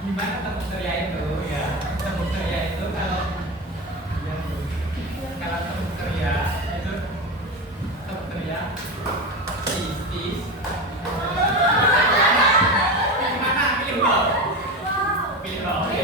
Gimana tepuk teriak itu ya? Tepuk teriak itu kalau tepuk teriak itu tepuk teriak is gimana pilih bal oke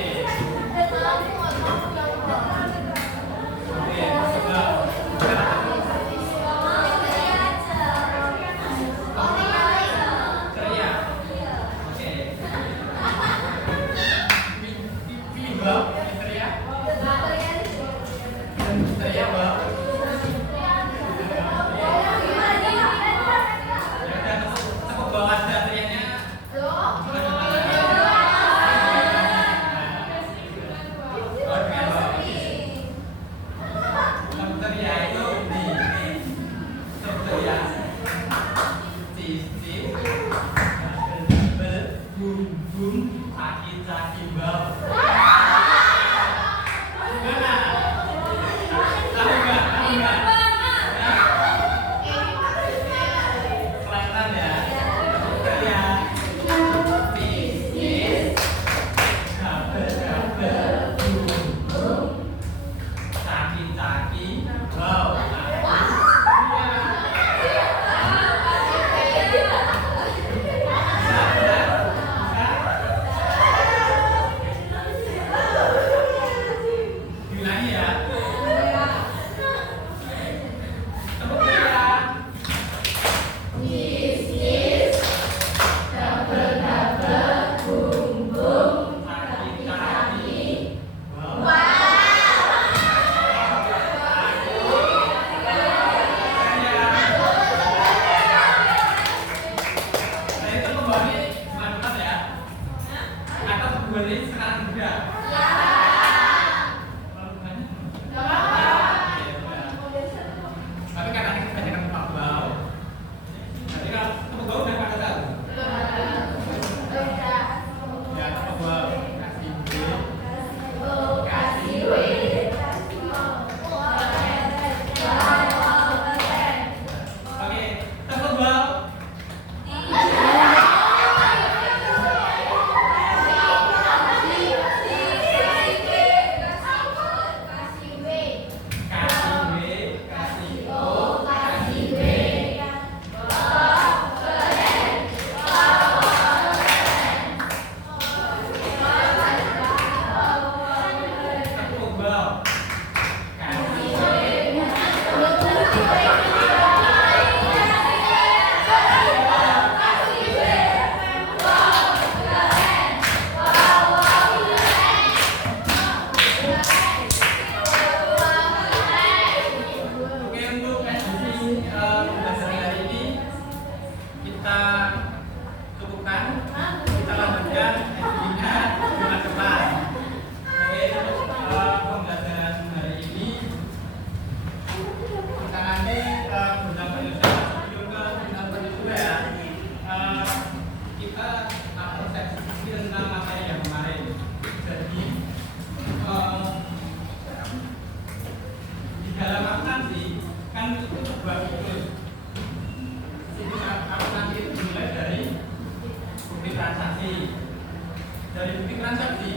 dari bukti transaksi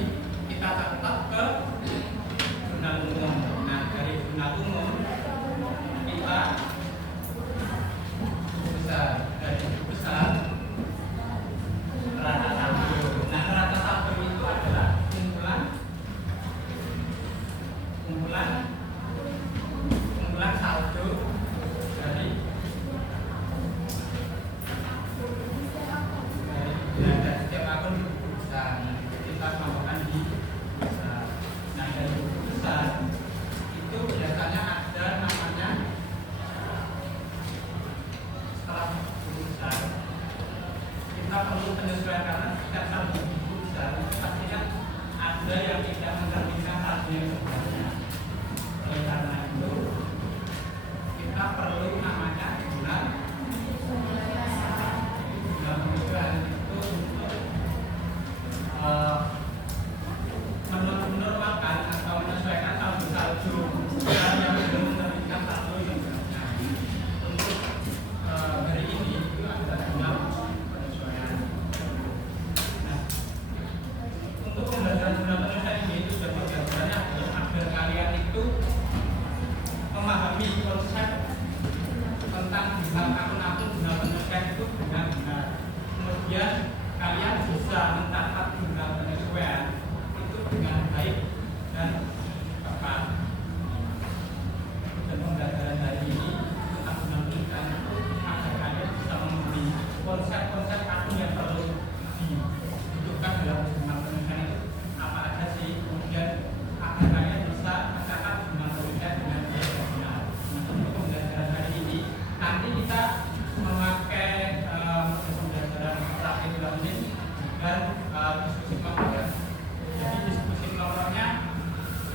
kita tetap ke jurnal umum. Nah, dari jurnal umum kita besar rata saldo. Nah, rata saldo itu adalah kumpulan saldo dari setiap akun besar. Kita tambahkan di besar. Nah, dari buku besar itu biasanya ada namanya setelah buku besar kita perlu penyesuaian karena setiap saldo buku besar itu pastinya ada yang tidak mencerminkan saldo yang sebenarnya. Oleh karena itu kita perlu namanya bulan penyesuaian itu untuk menormalkan atau menyesuaikan saldo yang belum mencerminkan saldo yang sebenarnya. Untuk hari ini itu ada 6 penyesuaian. kemudian kalian bisa mencatat jumlah penyesuaian itu dengan baik dan tepat. Dan pembelajaran hari ini tentang menentukan itu agar kalian bisa mengerti konsep-konsep akun yang perlu dibutuhkan dalam jumlah penyesuaian itu apa aja sih, kemudian agar kalian bisa mencatat jumlah penyesuaian dengan baik dan benar. Untuk pembelajaran hari ini nanti kita memakai pembelajaran praktik learning dan diskusi kelompok ya. Jadi diskusi kelompoknya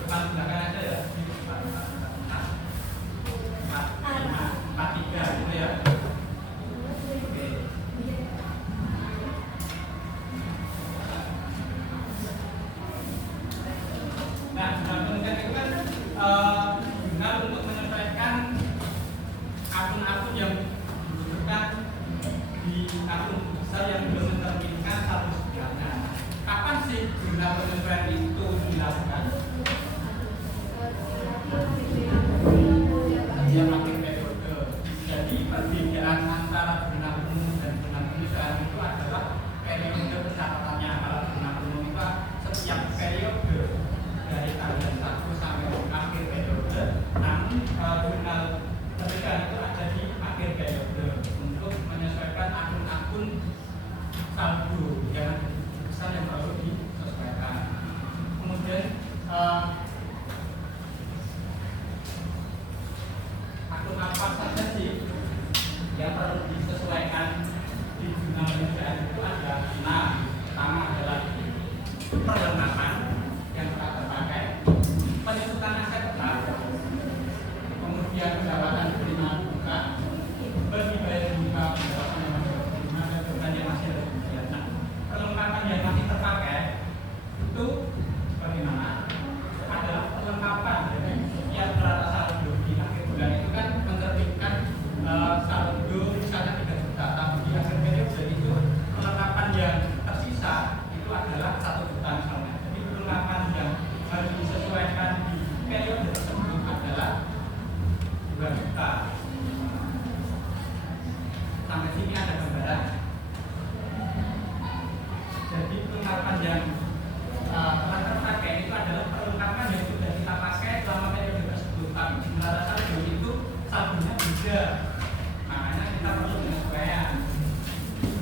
depan belakang aja ya. 4-3 gitu ya. Oke. Nah, kemudian itu kan guna untuk menyesuaikan akun-akun yang dibutuhkan di akun besar yang belum mencerminkan satu sebenarnya. Kapan sih guna penyesuaian itu dilakukan? Dia makin periode. Jadi perbedaan antara guna umum dan guna penyesuaian itu adalah periode pencatatannya. Kalau guna umum itu setiap periode dari tanggal 1 sampai akhir periode. Namun guna penyesuaian itu ada di akhir periode untuk menyesuaikan akun-akun saldo yang besar yang perlu disesuaikan. Kemudian akun apa saja sih yang perlu disesuaikan di guna penyesuaian itu ada 6. Pertama adalah perlengkapan yang telah terpakai, penyusutan aset tetap, kemudian pendapatan penerimaan buka, bagi bayar buka, pendapatan yang masih terima dan beban yang masih ada di bulan. Nah, perlengkapan yang masih terpakai itu bagaimana? Adalah perlengkapan. Jadi setiap neraca saldo di akhir bulan itu kan mencerminkan saldo misalnya 3 juta, tapi di akhir periode itu perlengkapan yang tersisa itu adalah 1 juta misalnya. Jadi perlengkapan yang harus disesuaikan di periode tersebut adalah 2 juta. Sampai sini ada gambaran. Jadi perlengkapan yang telah terpakai itu adalah perlengkapan yang sudah kita pakai selama periode tersebut. Tapi di neraca saldo itu saldonya beda. Makanya kita perlu penyesuaian.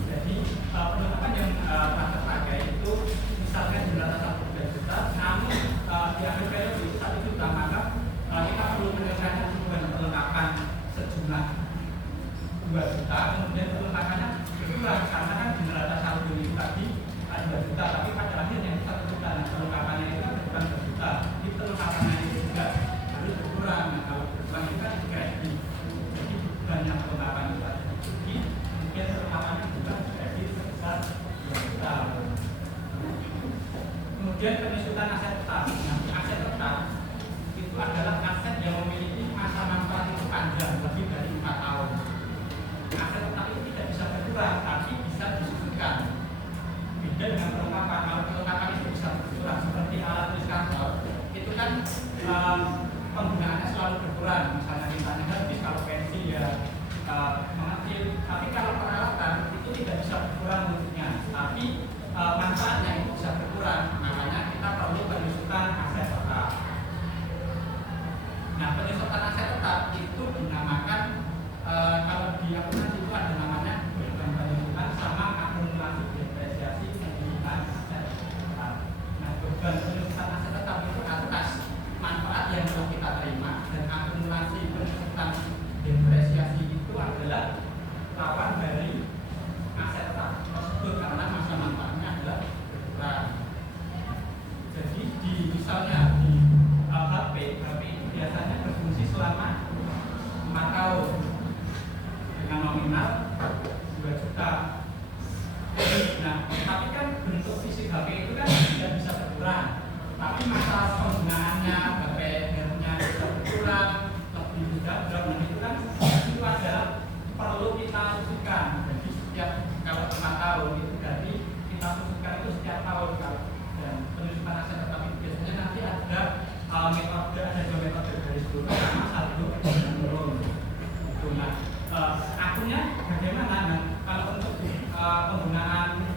Jadi perlengkapan yang telah terpakai itu misalnya di neraca saldo 3 juta, namun di akhir periode itu 1 juta, maka kita perlu menyesuaikan dengan perlengkapan sejumlah 2 juta, kemudian perlengkapannya berkurang karena kan di neraca saldo itu tadi 2 juta, tapi pada akhirnya 1 juta. Nah, perlengkapannya itu kan bukan 2 juta, di perlengkapannya itu juga harus berkurang. Nah, kalau berkurang itu kan kredit, jadi banyak perlengkapan itu tadi, kemudian perlengkapannya juga kredit sebesar 2 juta. Kemudian penyusutan aset tetap. Nah, aset tetap itu adalah aset yang memiliki masa manfaat itu panjang, lebih dari 4 tahun. Aset tetap itu tidak bisa berkurang, tapi bisa disusunkan. Beda dengan perlengkapan. Kalau perlengkapan itu bisa berkurang, seperti alat tulis kantor, itu kan penggunaannya selalu berkurang. Misalnya mintanya habis, kalau pensi ya mengecil. Tapi kalau peralatan itu tidak bisa berkurang bentuknya, tapi manfaatnya itu bisa berkurang. Makanya kita perlu penyusutan aset tetap. Nah, penyusutan aset tetap itu dinamakan kalau di akuntansi itu ada namanya beban penyusutan sama akumulasi depresiasi penggunaan aset tetap. Nah, beban penyusutan aset tetap itu atas manfaat yang telah kita terima, dan akumulasi penyusutan depresiasi itu adalah lawan dari aset tetap tersebut karena masa manfaatnya adalah berkurang. Jadi misalnya di HP itu biasanya berfungsi selama 4 tahun dengan nominal 2 juta. Nah, tapi kan bentuk fisik HP itu kan tidak bisa berkurang, tapi masalah penggunaannya, HP-nya bisa berkurang, lebih mudah berapa itu kan itu adalah perlu kita susunkan. Jadi setiap kalau 4 tahun itu berarti kita susunkan itu setiap tahun. Dan penyusunan aset tetap itu biasanya nanti ada metode, ada 2 metode dari dulu, pertama saldo dan turun. Nah, akunnya bagaimana? Nah, kalau untuk penggunaan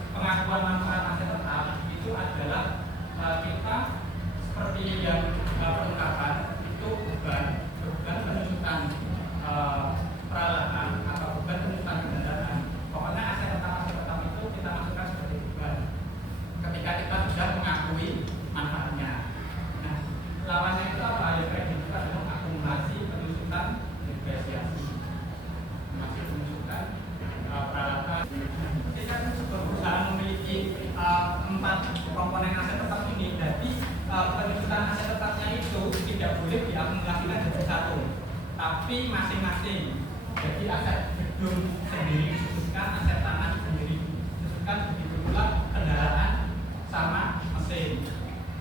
tapi masing-masing. Jadi aset gedung sendiri disebutkan, aset tanah sendiri disebutkan, begitu pula kendaraan sama mesin.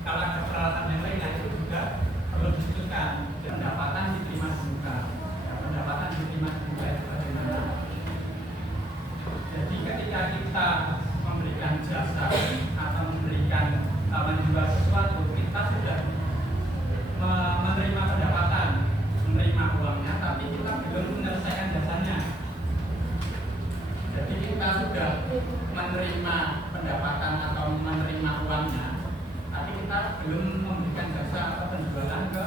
Kalau ada peralatan yang lain, itu juga perlu disebutkan. Pendapatan diterima di muka. Pendapatan diterima di muka itu bagaimana? Jadi ketika kita memberikan jasa atau memberikan menjual sesuatu, kita sudah menerima pendapatan, menerima uangnya, tapi kita belum menyelesaikan jasanya. Jadi kita sudah menerima pendapatan atau menerima uangnya, tapi kita belum memberikan jasa atau penjualan ke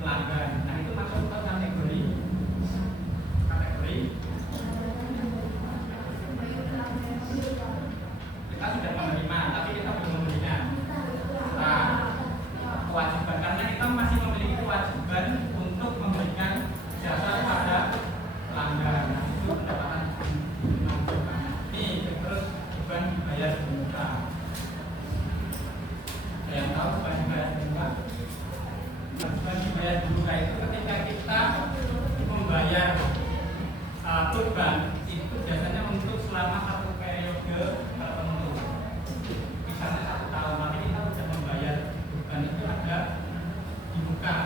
pelanggan. Nah, itu masuk ke kategori kita sudah menerima, tapi kita belum memberikan. Nah, kewajiban, karena kita masih memiliki kewajiban untuk memberikan jasa pada pelanggan. Nah, itu pendapatan ini terus beban dibayar di muka. Ada yang tahu beban dibayar di muka? Beban dibayar di muka itu ketika kita membayar beban itu biasanya untuk selama satu periode tertentu. Misalnya 1 tahun, tapi kita sudah membayar beban itu ada di muka.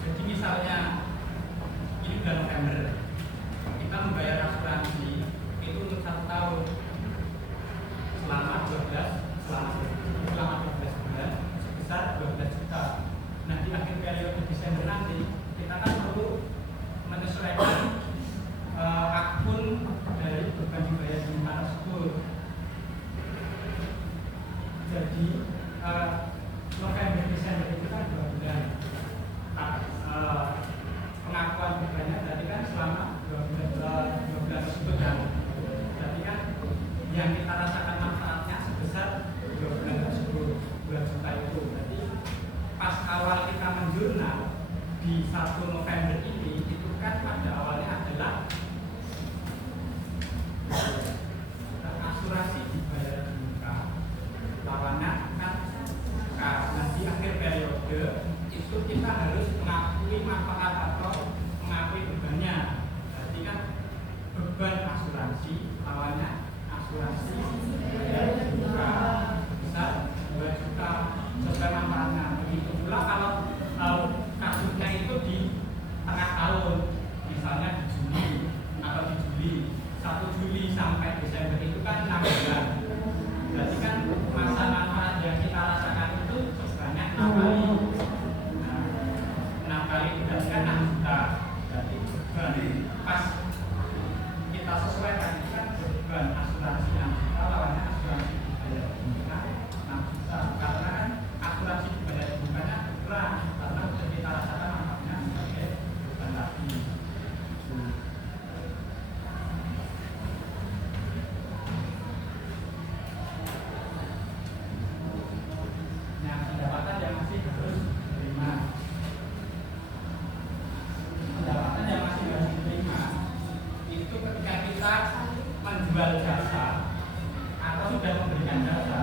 Jadi misalnya ini bulan November, kita membayar asuransi itu untuk 1 tahun selama 12 bulan sebesar 12 juta. Nah, di akhir periode Desember nanti kita kan perlu menyesuaikan akun dari beban dibayar di muka tersebut. Jadi November Desember itu kan 2 bulan. Pengakuan bebannya berarti kan selama 2 bulan tersebut kan. Berarti kan yang kita rasakan manfaatnya sebesar 2 bulan tersebut, 2 juta itu. Berarti pas awal kita menjurnal di 1 November ini, itu kan pada awalnya adalah asuransi dibayar di muka, lawannya kan karena di akhir periode itu kita harus mengakui manfaat atau mengakui bebannya. Berarti kan beban asuransi lawannya asuransi dibayar di muka besar 2 juta sesuai manfaatnya. Begitu pula kalau kasusnya itu di tengah tahun, misalnya di Juni atau di Juli, 1 Juli sampai Desember itu kan 6 bulan. Berarti kan masa manfaat yang kita rasakan itu sebanyak 6 kali. Nah, 6 kali itu berarti kan 6 juta. Berarti pas kita sesuaikan itu kan beban asuransi 6 juta lawannya asuransi dibayar di muka 6 juta. Karena kan asuransi dibayar di mukanya kurang, karena sudah kita rasakan manfaatnya sebagai beban tadi. Pendapatan yang masih harus diterima. Pendapatan yang masih harus diterima itu ketika kita menjual jasa atau sudah memberikan jasa,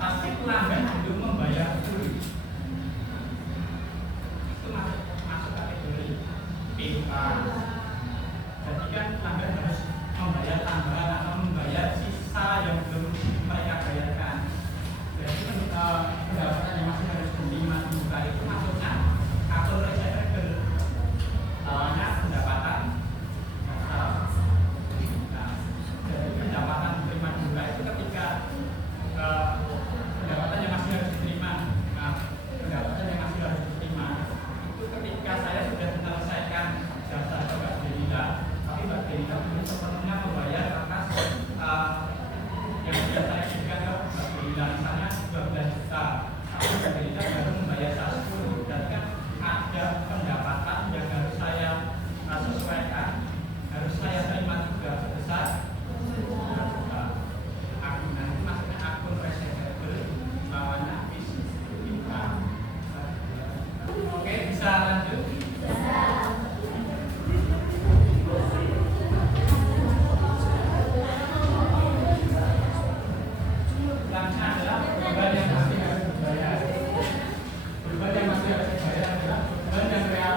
tapi pelanggan belum membayar dulu. Itu masuk kategori PK. Jadi kan pelanggan harus membayar tambahan atau membayar sisa yang belum mereka bayarkan. Jadi pendapatan yang masih harus diterima di muka itu maksudnya akun receivable, lawannya pendapatan dasar. Nah, jadi pendapatan diterima di muka itu ketika pendapatan yang masih harus diterima. Nah, pendapatan yang masih harus diterima itu ketika saya sudah menyelesaikan jasa ke Mbak Delila, tapi Mbak Delila belum sepenuhnya membayar atas yang sudah saya berikan ke Mbak Delila, misalnya 12 juta, tapi Mbak Delila baru membayar 10. Berarti kan ada pendapatan yang harus saya sesuaikan, harus saya terima juga sebesar 2 juta. Akun itu maksudnya akun receivable lawannya bisnis income. Oke, bisa lanjut? Selanjutnya adalah beban yang masih harus dibayar. Beban yang masih harus dibayar adalah beban yang real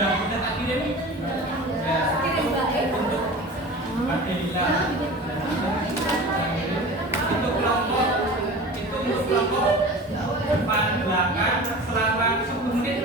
Sudah tak kirim? Ya, untuk Badila. Itu kelompok depan belakang selama 10 menit.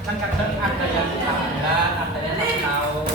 Kan kadang ada yang tahunan, ada yang tak tahu.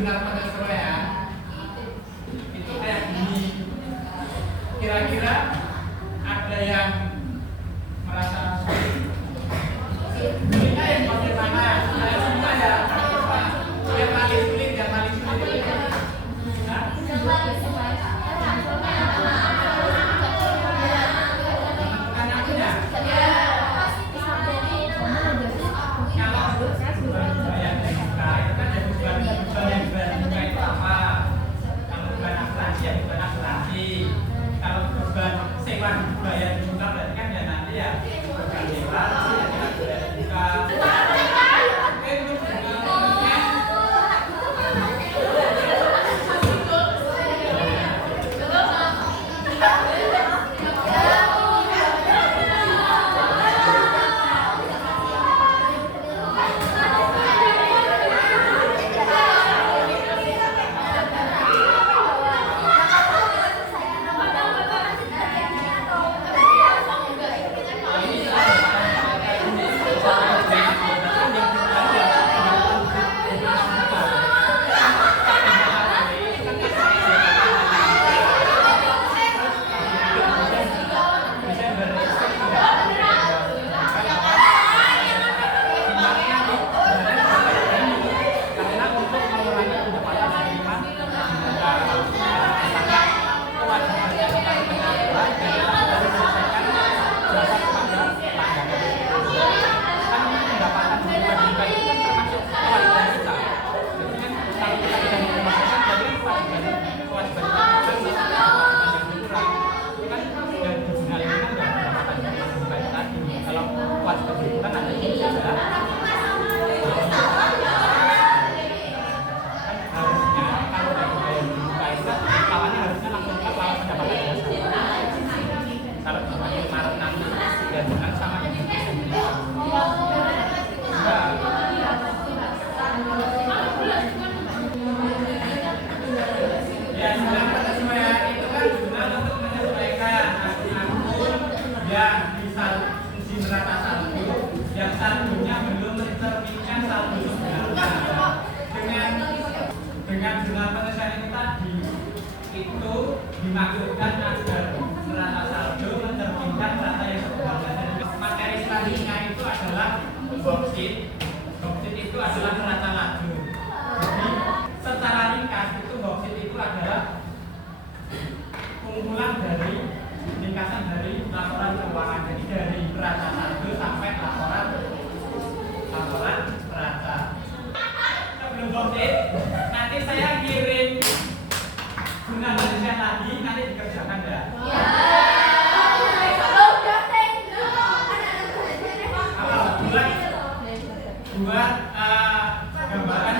jurnal penyesuaian itu kayak gini. Kira-kira ada yang merasa sulit? Sulitnya yang bagaimana? Saya semua ya. Yang paling sulit, yang paling sulit. Hah? Dengan jurnal penyelesaian itu tadi itu dimaksudkan agar serata saldo mencerminkan rata yang sebenarnya. Materi selanjutnya itu adalah boksit. Boksit itu adalah neraca laju. Jadi secara ringkas itu boksit itu adalah kumpulan dari ringkasan dari laporan keuangan. Jadi dari neraca saldo sampai laporan neraca. Sebelum boksit, nanti saya kirim jurnal penyelesaian lagi, nanti dikerjakan ya. Kalau buat gambaran